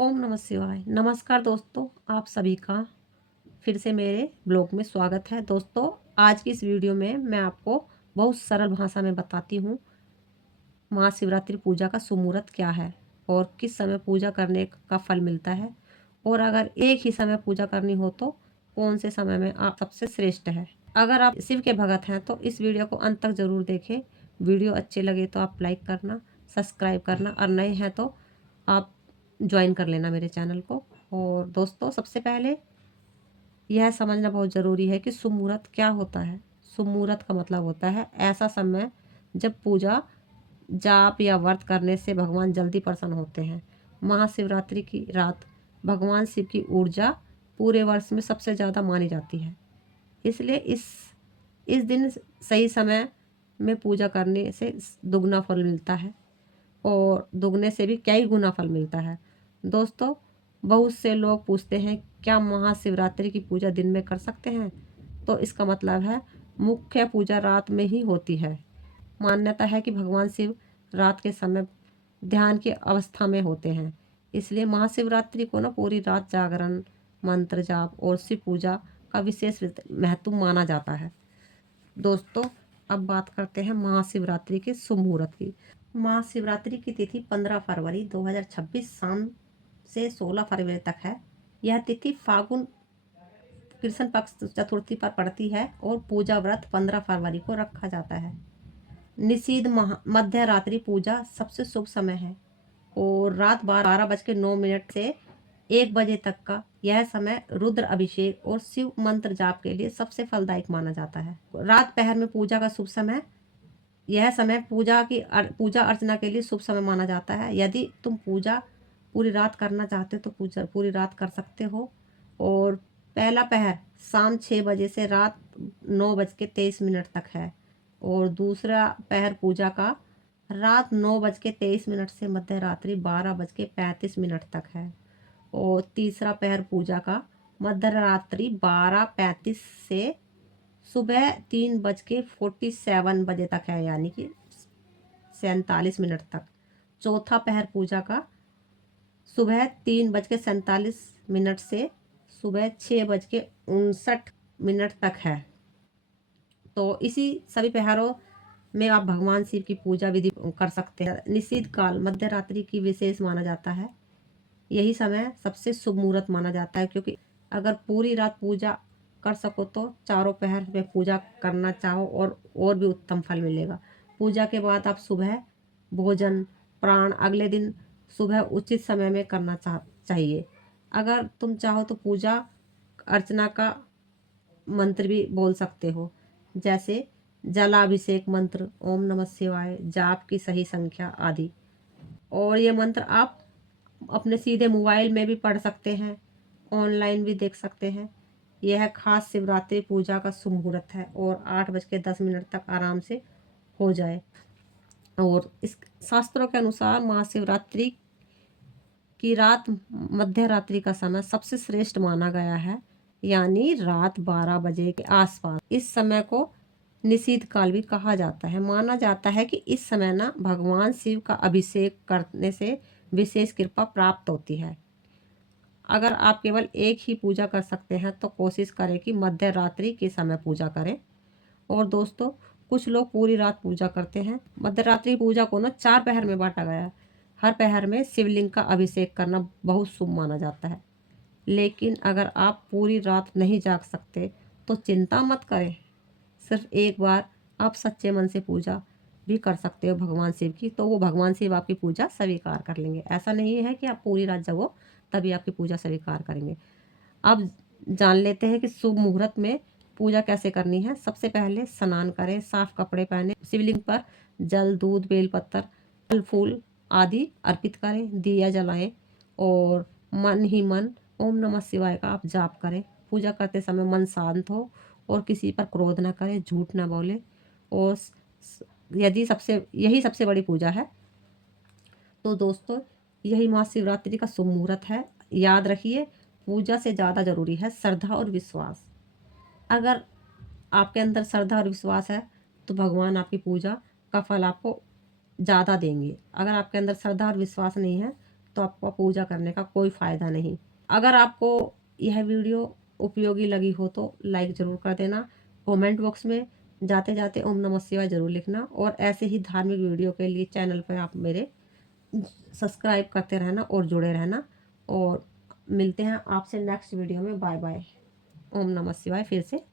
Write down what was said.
ओम नमः शिवाय। नमस्कार दोस्तों, आप सभी का फिर से मेरे ब्लॉग में स्वागत है। दोस्तों, आज की इस वीडियो में मैं आपको बहुत सरल भाषा में बताती हूँ महाशिवरात्रि पूजा का शुभ मुहूर्त क्या है और किस समय पूजा करने का फल मिलता है, और अगर एक ही समय पूजा करनी हो तो कौन से समय में आप सबसे श्रेष्ठ है। अगर आप शिव के भगत हैं तो इस वीडियो को अंत तक ज़रूर देखें। वीडियो अच्छे लगे तो आप लाइक करना, सब्सक्राइब करना, और नए हैं तो आप ज्वाइन कर लेना मेरे चैनल को। और दोस्तों, सबसे पहले यह समझना बहुत ज़रूरी है कि शुभ मुहूर्त क्या होता है। शुभ मुहूर्त का मतलब होता है ऐसा समय जब पूजा, जाप या व्रत करने से भगवान जल्दी प्रसन्न होते हैं। महाशिवरात्रि की रात भगवान शिव की ऊर्जा पूरे वर्ष में सबसे ज़्यादा मानी जाती है। इसलिए इस दिन सही समय में पूजा करने से दुगना फल मिलता है, और दुगने से भी कई गुना फल मिलता है। दोस्तों, बहुत से लोग पूछते हैं क्या महाशिवरात्रि की पूजा दिन में कर सकते हैं, तो इसका मतलब है मुख्य पूजा रात में ही होती है। मान्यता है कि भगवान शिव रात के समय ध्यान की अवस्था में होते हैं, इसलिए महाशिवरात्रि को ना पूरी रात जागरण, मंत्र जाप और शिव पूजा का विशेष महत्व माना जाता है। दोस्तों, अब बात करते हैं महाशिवरात्रि के शुभ मुहूर्त की। महाशिवरात्रि की तिथि 15 फरवरी 2026 शाम से 16 फरवरी तक है। यह तिथि फागुन कृष्ण पक्ष चतुर्थी पर पड़ती है और पूजा व्रत 15 फरवरी को रखा जाता है। निषिद्ध मध्य रात्रि पूजा सबसे शुभ समय है, और रात 12:09 से 1 बजे तक का यह समय रुद्र अभिषेक और शिव मंत्र जाप के लिए सबसे फलदायक माना जाता है। रात पहर में पूजा का शुभ समय, यह समय पूजा अर्चना के लिए शुभ समय माना जाता है। यदि तुम पूजा पूरी रात करना चाहते हो तो पूजा पूरी रात कर सकते हो। और पहला पहर शाम 6 बजे से रात 9:23 तक है, और दूसरा पहर पूजा का रात 9:23 से मध्य रात्रि 12:35 तक है, और तीसरा पहर पूजा का मध्य रात्रि 12:35 से सुबह 3:47 तक है, यानी कि 47 तक। चौथा पहर पूजा का सुबह 3:47 से सुबह 6:59 तक है। तो इसी सभी पहरों में आप भगवान शिव की पूजा विधि कर सकते हैं। निषिद्ध काल मध्य रात्रि की विशेष माना जाता है। यही समय सबसे शुभ मुहूर्त माना जाता है, क्योंकि अगर पूरी रात पूजा कर सको तो चारों पहर में पूजा करना चाहो और भी उत्तम फल मिलेगा। पूजा के बाद आप सुबह भोजन प्राण अगले दिन सुबह उचित समय में करना चाहिए। अगर तुम चाहो तो पूजा अर्चना का मंत्र भी बोल सकते हो, जैसे जलाभिषेक मंत्र, ओम नमः शिवाय, जाप की सही संख्या आदि। और ये मंत्र आप अपने सीधे मोबाइल में भी पढ़ सकते हैं, ऑनलाइन भी देख सकते हैं। यह खास शिवरात्रि पूजा का शुभ मुहूर्त है, और 8:10 तक आराम से हो जाए। और इस शास्त्रों के अनुसार महाशिवरात्रि की रात मध्य रात्रि का समय सबसे श्रेष्ठ माना गया है, यानी रात 12 बजे के आसपास। इस समय को निषिद्ध काल भी कहा जाता है। माना जाता है कि इस समय ना भगवान शिव का अभिषेक करने से विशेष कृपा प्राप्त होती है। अगर आप केवल एक ही पूजा कर सकते हैं तो कोशिश करें कि मध्य रात्रि के समय पूजा करें। और दोस्तों, कुछ लोग पूरी रात पूजा करते हैं। मध्य रात्रि पूजा को ना 4 पहर में बांटा गया है। हर पहर में शिवलिंग का अभिषेक करना बहुत शुभ माना जाता है। लेकिन अगर आप पूरी रात नहीं जाग सकते तो चिंता मत करें। सिर्फ एक बार आप सच्चे मन से पूजा भी कर सकते हो भगवान शिव की, तो वो भगवान शिव आपकी पूजा स्वीकार कर लेंगे। ऐसा नहीं है कि आप पूरी रात जगो तभी आपकी पूजा स्वीकार करेंगे। अब जान लेते हैं कि शुभ मुहूर्त में पूजा कैसे करनी है। सबसे पहले स्नान करें, साफ कपड़े पहने, शिवलिंग पर जल, दूध, बेलपत्र, फल फूल आदि अर्पित करें, दिया जलाएं, और मन ही मन ओम नमः शिवाय का आप जाप करें। पूजा करते समय मन शांत हो और किसी पर क्रोध ना करें, झूठ ना बोले। और यदि यही सबसे बड़ी पूजा है, तो दोस्तों यही महाशिवरात्रि का शुभ मुहूर्त है। याद रखिए, पूजा से ज़्यादा ज़रूरी है श्रद्धा और विश्वास। अगर आपके अंदर श्रद्धा और विश्वास है तो भगवान आपकी पूजा का फल आपको ज़्यादा देंगे। अगर आपके अंदर श्रद्धा और विश्वास नहीं है तो आपको पूजा करने का कोई फ़ायदा नहीं। अगर आपको यह वीडियो उपयोगी लगी हो तो लाइक ज़रूर कर देना। कमेंट बॉक्स में जाते जाते ओम नमः शिवाय ज़रूर लिखना, और ऐसे ही धार्मिक वीडियो के लिए चैनल पर आप मेरे सब्सक्राइब करते रहना और जुड़े रहना। और मिलते हैं आपसे नेक्स्ट वीडियो में। Bye bye. ओम नमः शिवाय फिर से।